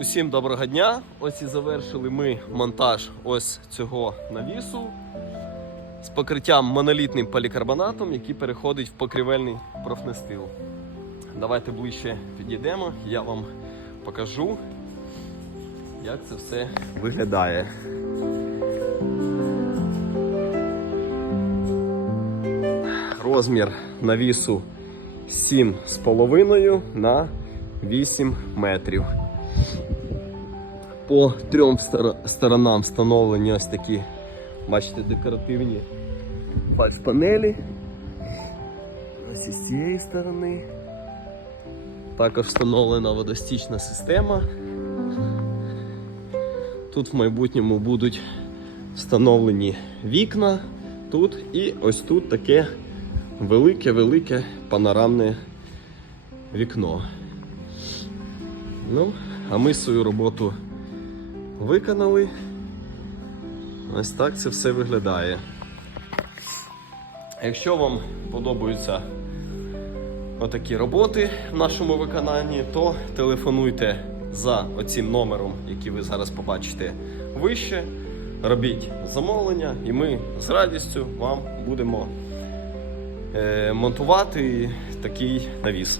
Усім доброго дня! Ось і завершили ми монтаж ось цього навісу з покриттям монолітним полікарбонатом, який переходить в покрівельний профнестил. Давайте ближче підійдемо, я вам покажу, як це все виглядає. Розмір навісу 7,5 на 8 метрів. По трьом сторонам встановлені ось такі, бачите, декоративні фальш-панелі. Ось із цієї сторони. Також встановлена водостічна система. Тут в майбутньому будуть встановлені вікна. Тут і ось тут таке велике-велике панорамне вікно. Ну, а ми свою роботу виконали. Ось так це все виглядає. Якщо вам подобаються отакі роботи в нашому виконанні, то телефонуйте за оцим номером, який ви зараз побачите вище. Робіть замовлення, і ми з радістю вам будемо е, монтувати такий навіс.